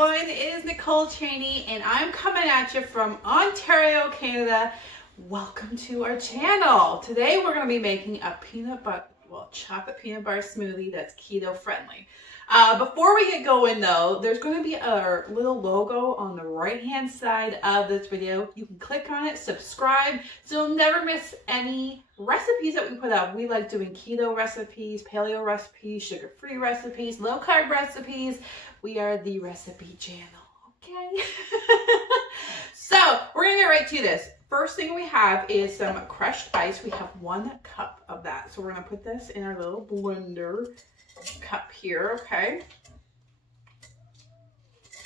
everyone, it is Nicole Cheney and I'm coming at you from Ontario, Canada. Welcome to our channel. Today we're going to be making a chocolate peanut butter smoothie that's keto friendly. Before we get going though, there's going to be our little logo on the right hand side of this video. You can click on it, subscribe, so you'll never miss any recipes that we put out. We like doing keto recipes, paleo recipes, sugar-free recipes, low-carb recipes. We are the recipe channel, okay? So we're going to get right to this. First thing we have is some crushed ice. We have 1 cup of that. So we're going to put this in our little blender cup here, okay?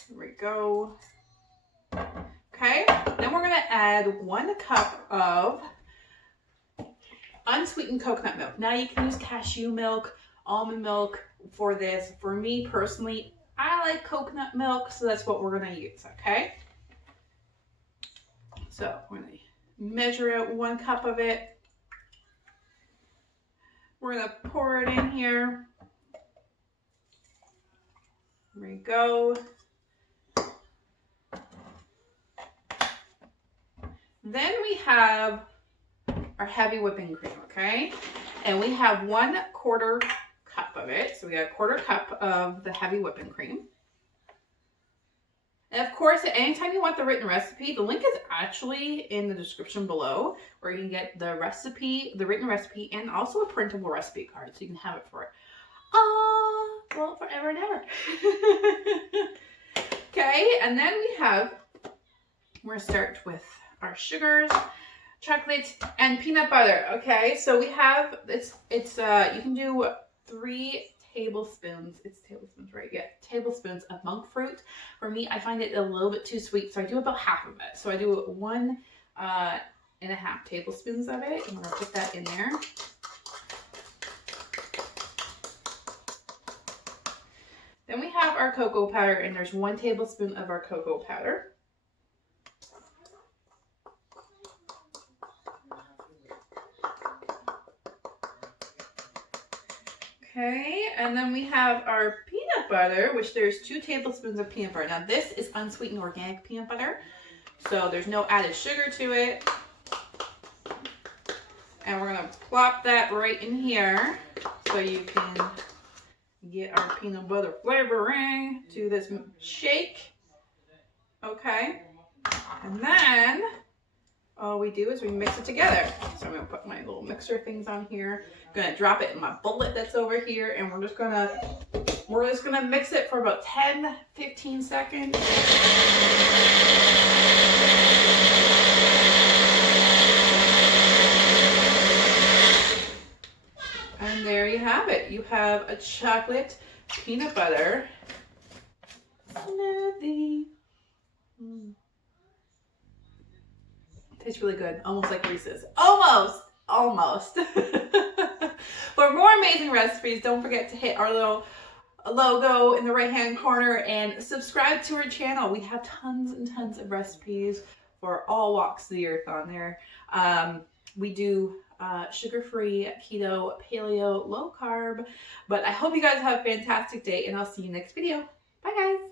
Here we go. Okay, then we're going to add 1 cup of unsweetened coconut milk. Now you can use cashew milk, almond milk for this. For me personally, I like coconut milk, so that's what we're going to use, okay? So we're going to measure out 1 cup of it. We're going to pour it in here. There we go. Then we have our heavy whipping cream, okay? And we have 1/4 cup of it. So we got 1/4 cup of the heavy whipping cream. And of course, anytime you want the written recipe, the link is actually in the description below, where you can get the recipe, the written recipe, and also a printable recipe card, so you can have it for well, forever and ever. Okay, and then we're gonna start with our sugars, chocolate, and peanut butter. Okay, so we have you can do 3 tablespoons. It's tablespoons, right? Yeah, tablespoons of monk fruit. For me, I find it a little bit too sweet, so I do about half of it. So I do 1.5 tablespoons of it. I'm gonna put that in there. Then we have our cocoa powder, and there's 1 tablespoon of our cocoa powder. Okay, and then we have our peanut butter, which there's 2 tablespoons of peanut butter. Now this is unsweetened organic peanut butter, so there's no added sugar to it. And we're gonna plop that right in here so you can get our peanut butter flavoring to this shake. Okay, and then all we do is we mix it together. So I'm gonna put my little mixer things on here. I'm gonna drop it in my bullet that's over here, and we're just gonna mix it for about 10-15 seconds. And there you have it. You have a chocolate peanut butter smoothie. Tastes really good. Almost like Reese's. Almost. For more amazing recipes, don't forget to hit our little logo in the right hand corner and subscribe to our channel. We have tons and tons of recipes for all walks of the earth on there. We do sugar-free, keto, paleo, low carb. But I hope you guys have a fantastic day, and I'll see you next video. Bye guys.